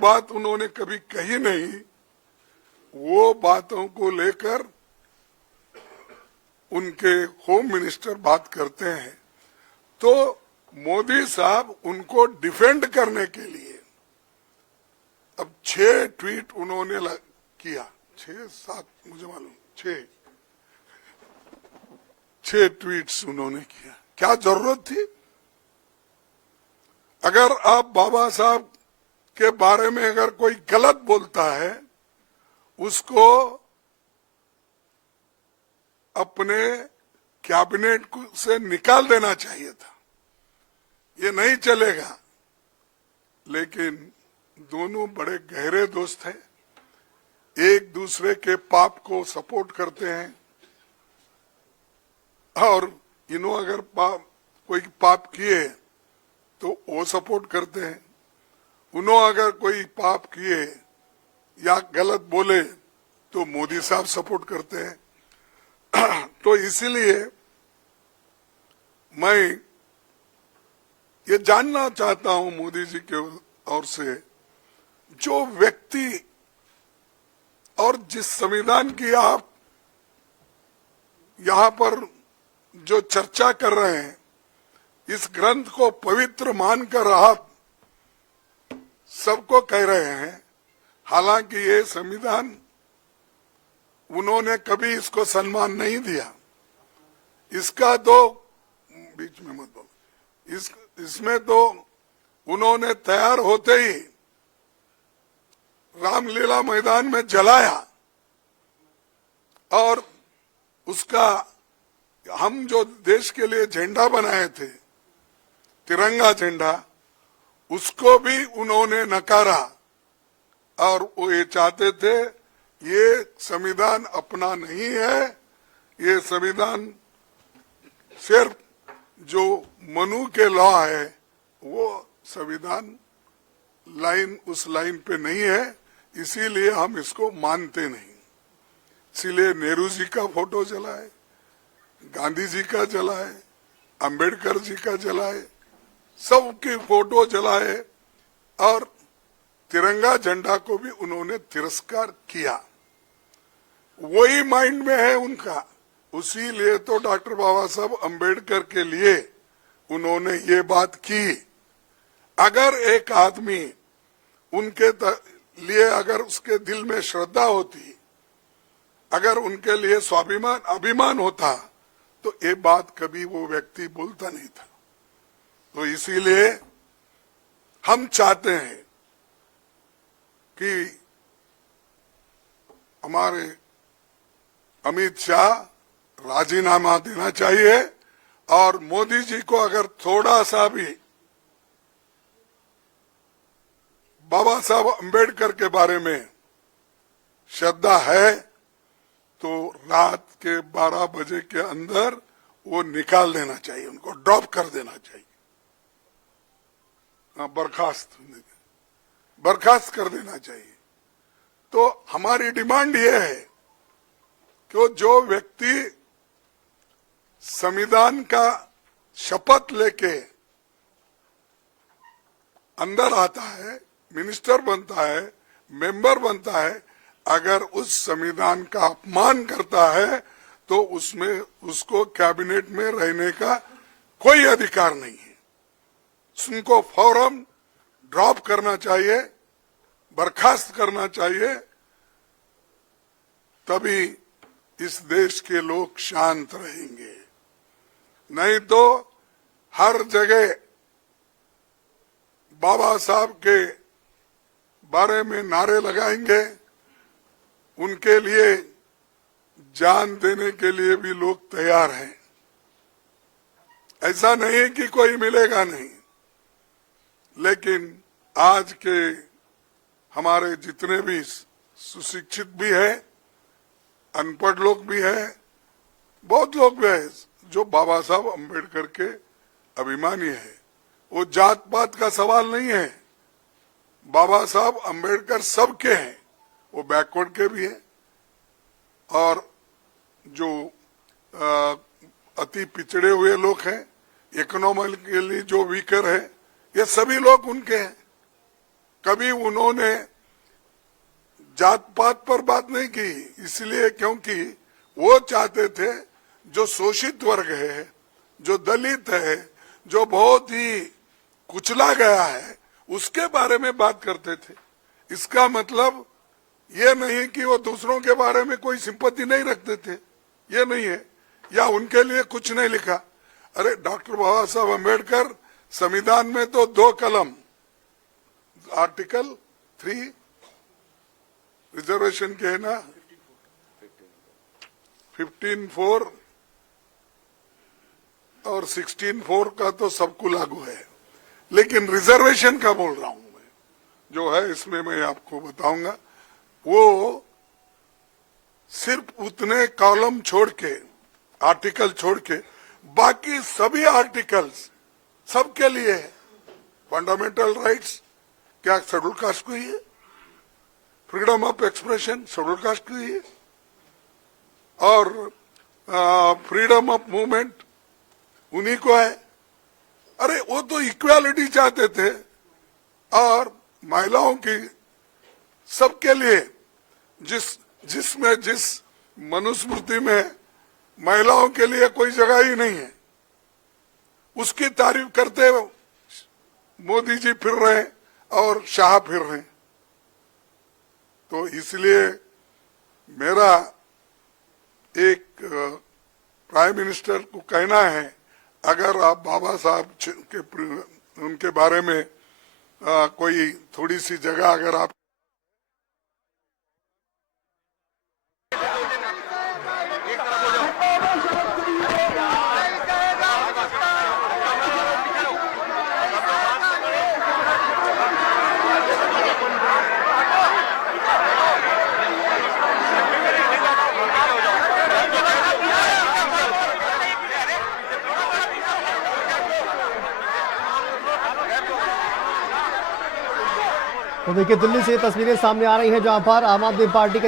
बात उन्होंने कभी कही नहीं, वो बातों को लेकर उनके होम मिनिस्टर बात करते हैं तो मोदी साहब उनको डिफेंड करने के लिए अब 6 ट्वीट उन्होंने किया, 6-7 मुझे मालूम, 6 ट्वीट्स उन्होंने किया। क्या जरूरत थी? अगर आप बाबा साहब के बारे में अगर कोई गलत बोलता है उसको अपने कैबिनेट से निकाल देना चाहिए था, ये नहीं चलेगा। लेकिन दोनों बड़े गहरे दोस्त हैं, एक दूसरे के पाप को सपोर्ट करते हैं और इन्हों अगर कोई पाप किए तो वो सपोर्ट करते हैं, उन्हों अगर कोई पाप किए या गलत बोले तो मोदी साहब सपोर्ट करते हैं। तो इसीलिए मैं ये जानना चाहता हूं मोदी जी के ओर से, जो व्यक्ति और जिस संविधान की आप यहाँ पर जो चर्चा कर रहे हैं, इस ग्रंथ को पवित्र मानकर आप सबको कह रहे हैं, हालांकि ये संविधान उन्होंने कभी इसको सम्मान नहीं दिया। इसका तो बीच में मत बोलो, इसमें तो उन्होंने तैयार होते ही रामलीला मैदान में जलाया और उसका हम जो देश के लिए झंडा बनाए थे, तिरंगा झंडा, उसको भी उन्होंने नकारा और वो ये चाहते थे ये संविधान अपना नहीं है, ये संविधान सिर्फ जो मनु के लॉ है वो संविधान उस लाइन पे नहीं है, इसीलिए हम इसको मानते नहीं। इसीलिए नेहरू जी का फोटो जलाए, गांधी जी का जलाए, अंबेडकर जी का जलाए, सबकी फोटो जलाए और तिरंगा झंडा को भी उन्होंने तिरस्कार किया। वही माइंड में है उनका, उसी लिए तो डॉक्टर बाबा साहब अंबेडकर के लिए उन्होंने ये बात की। अगर एक आदमी उनके लिए अगर उसके दिल में श्रद्धा होती, अगर उनके लिए स्वाभिमान अभिमान होता तो ये बात कभी वो व्यक्ति बोलता नहीं था। तो इसीलिए हम चाहते हैं कि हमारे अमित शाह राजीनामा देना चाहिए और मोदी जी को अगर थोड़ा सा भी बाबा साहब अंबेडकर के बारे में श्रद्धा है तो रात के 12 बजे के अंदर वो निकाल देना चाहिए, उनको ड्रॉप कर देना चाहिए, बर्खास्त कर देना चाहिए। तो हमारी डिमांड ये है कि जो व्यक्ति संविधान का शपथ लेके अंदर आता है, मिनिस्टर बनता है, मेंबर बनता है, अगर उस संविधान का अपमान करता है तो उसमें उसको कैबिनेट में रहने का कोई अधिकार नहीं है। उनको फौरन ड्रॉप करना चाहिए, बर्खास्त करना चाहिए, तभी इस देश के लोग शांत रहेंगे। नहीं तो हर जगह बाबा साहब के बारे में नारे लगाएंगे, उनके लिए जान देने के लिए भी लोग तैयार हैं। ऐसा नहीं कि कोई मिलेगा नहीं, लेकिन आज के हमारे जितने भी सुशिक्षित भी है, अनपढ़ लोग भी हैं, बहुत लोग भी हैं जो बाबा साहब अंबेडकर के अभिमानी है। वो जात पात का सवाल नहीं है, बाबा साहब अंबेडकर सबके हैं, वो बैकवर्ड के भी हैं और जो अति पिछड़े हुए लोग हैं, इकोनॉमिकली जो वीकर है, ये सभी लोग उनके हैं। कभी उन्होंने जात पात पर बात नहीं की, इसलिए क्योंकि वो चाहते थे जो शोषित वर्ग है, जो दलित है, जो बहुत ही कुचला गया है, उसके बारे में बात करते थे। इसका मतलब ये नहीं कि वो दूसरों के बारे में कोई सिंपैथी नहीं रखते थे, ये नहीं है, या उनके लिए कुछ नहीं लिखा। अरे डॉक्टर बाबा साहब अम्बेडकर संविधान में तो 2 कलम, आर्टिकल 3 रिजर्वेशन के है ना, 15(4) और 16(4) का तो सबको लागू है, लेकिन रिजर्वेशन का बोल रहा हूं मैं, जो है इसमें मैं आपको बताऊंगा। वो सिर्फ उतने कॉलम छोड़ के, आर्टिकल छोड़ के, बाकी सभी आर्टिकल्स सबके लिए है। फंडामेंटल राइट्स क्या शेड्यूल कास्ट को ही है, freedom of expression schedule caste को ही है, और फ्रीडम ऑफ मूवमेंट उन्हीं को है। अरे वो तो इक्वालिटी चाहते थे, और महिलाओं की सबके लिए जिस मनुस्मृति में महिलाओं के लिए कोई जगह ही नहीं है, उसकी तारीफ करते मोदी जी फिर रहे और शाह फिर रहे। तो इसलिए मेरा एक प्राइम मिनिस्टर को कहना है, अगर आप बाबा साहब के उनके बारे में कोई थोड़ी सी जगह अगर आप तो देखिए, दिल्ली से तस्वीरें सामने आ रही हैं जहां पर आम आदमी पार्टी के